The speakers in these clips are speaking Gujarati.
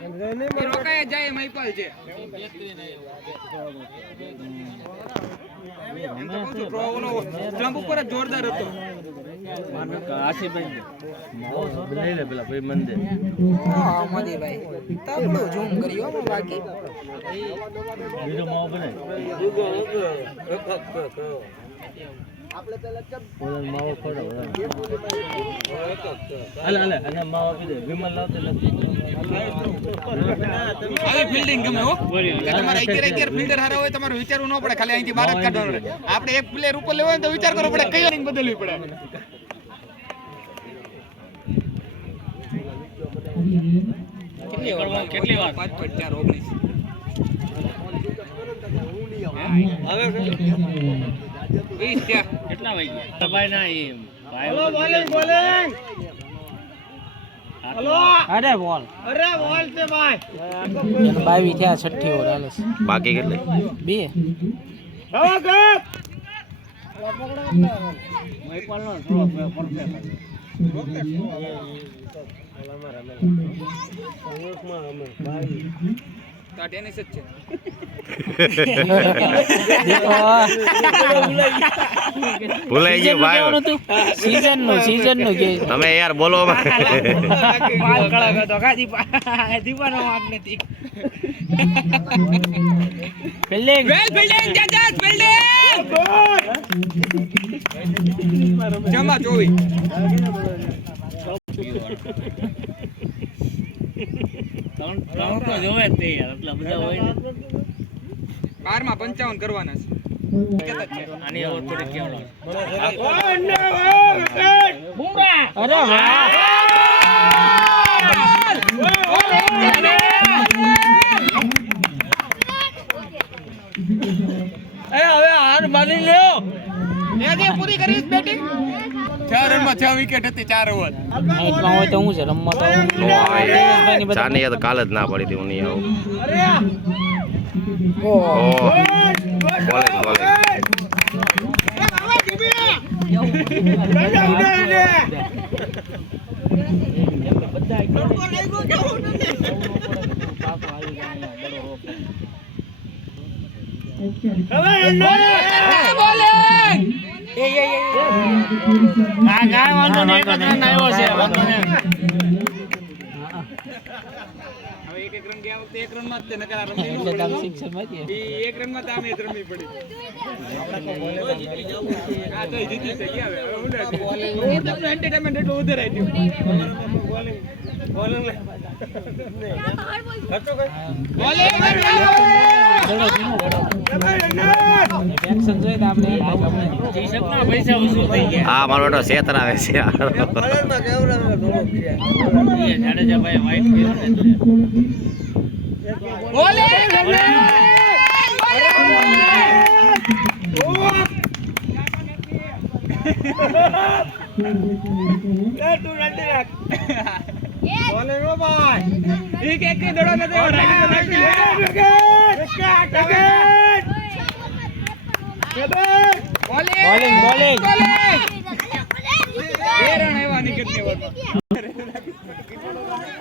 રોકાય જાય મહિપાલ છે ટ્રમ્પ ઉપર જોરદાર હતો આશીભાઈ લઈ લે પેલા ભાઈ મંદિર હા મોદીભાઈ તબલું ઝૂમ કર્યો બાકી બીજો માવો બને આપણે પેલા ચપ માવો ખોડો હાલે અને માવો આપી દે વિમલ લાવતે હવે ફિલ્ડિંગ ગમે હો તમારે 11 ફિલ્ડર હારા હોય તમારે વિચારવું ન પડે ખાલી અહીંથી બહાર જ કાઢવાનું પડે આપણે એક પ્લેયર ઉપર લેવો હોય તો વિચાર કરવો પડે કઈ ઇનિંગ બદલવી પડે કેટલી વાર 5-4-19 કેટલા વાગ્યા ભાઈ ના એમ હેલો બોલિંગ હેલો અરે બોલ છે ભાઈ 22 થયા 6 ઓવર હાલે બાકી કેટલી 2 હવે ગપ મહિપાલ નો થ્રો પરફેક્ટ ટેનિસ જ છે ભૂલાઈ ગયું ભાઈ સીઝન નું કે તમે યાર બોલો પાલ કળા ગયો કા દીવાનો વાગ નથી ફિલ્ડિંગ ફિલ્ડિંગ જજસ ફિલ્ડિંગ જમા 24 તો જોવે તે યાર એટલા બધા હોય ને 12 માં 55 કરવાના છે આની ઓવર થોડી કેવડો બુમરા અરે વાહ હવે હાર માની લ્યો એકે પૂરી કરીશ બેટિંગ 4 રનમાં 6 વિકેટ હતી 4 ઓવર એટલા હોય તો હું છે રમવા તો ચાની તો કાલ જ ના પડી હતી હું નહીં આવું એક રન ગયા વખતે એક રન માં જ નકર રમી એટલે તમે સિક્સર માં છે એક રન માં તમે જ રમી પડી આ તો જીતી થઈ ગયા હવે હું તમને એન્ટરટેનમેન્ટ એટલું વધારે આવ્યું બોલિંગ ખર્ચો કઈ બોલિંગ ટેન્શન જોઈ તો આપણે જી શકના પૈસા વસૂલ થઈ ગયા હા મારો બેટો છેતરાવે છે બોલરમાં કેવડા ધોળો છે એ જાડેજા ભાઈ વાઈટ કર્યો ને બોલિંગ એ તું રંડી રાખ બોલિંગ ઓ ભાઈ એક એક દડો ન દેવો બોલિંગ બે રન આવ્યા નિકેતની ઓવરમાં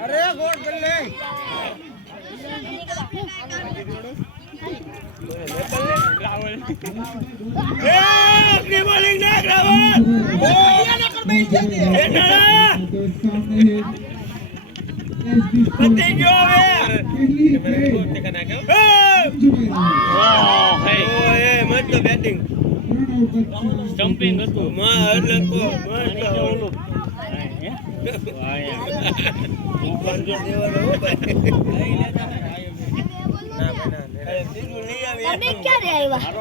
અરે ગોળ બલ્લે રાવલ એ અગલી બોલિંગ નાખ રાવલ ઓ યાર કર બેઈ જતી પતિ ગયો હવે મેરે ગોલ ટેકા નાખ્યો વાહ હે ઓ એ મસ્ત બેટિંગ સ્ટમ્પિંગ હતું માં એટલે કો મસ્ત ઓલું વાહ યાર ઉપર જો દેવાનો હો ભાઈ લઈ લેતા તમે ક્યારે આવ્યા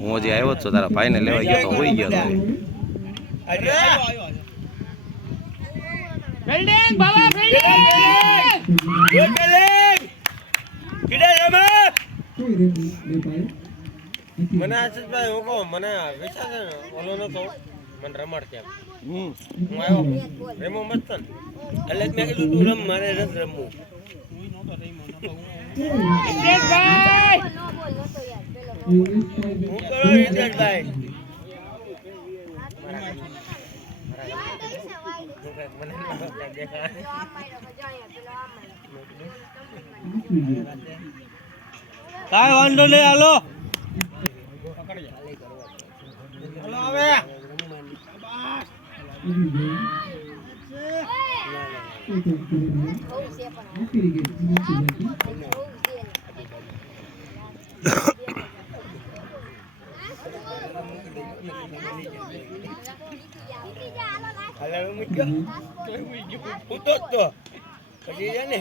હું જે આવ્યો છું તારા ભાઈને લેવા ગયો તો હોઈ ગયો અરે ફિલ્ડિંગ બાબા ફિલ્ડિંગ કિડા રમે મને આશીષભાઈ હું કહું મને વિચાર છે ને ઓલો નતો મને રમાડ કેમ હું આવ્યો રેમો મસ્ત એટલે મેં કીધું તું રમ મારે નથી રમવું ભાઈ હું કરો ભાઈ મને કાંઈ વાંધો નહીં હાલો હવે પછી છે ને